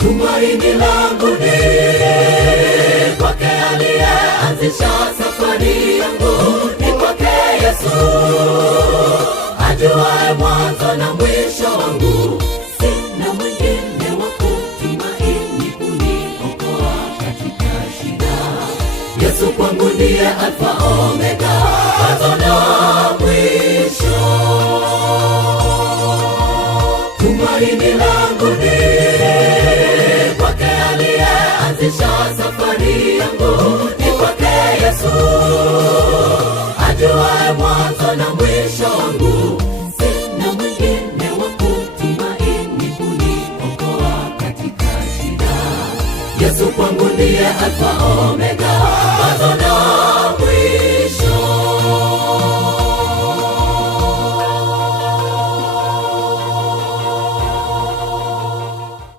Tumaini langu ni kwake aliyeanzisha safari yangu, ni kwake Yesu ajuaye mwanzo na mwisho wangu. Sina mwingine wa kutumaini kuniokoa katika shida. Yesu kwangu ndiye Alfa Omega, mwanzo na mwisho. Tumaini langu ni kwake aliyeanzisha safari yangu, ni kwake Yesu ajuaye mwanzo na mwisho wangu. Sina mwingine wa kutumaini kuniokoa katika shida. Yesu kwangu ndiye Alfa Omega, mwanzo na mwisho.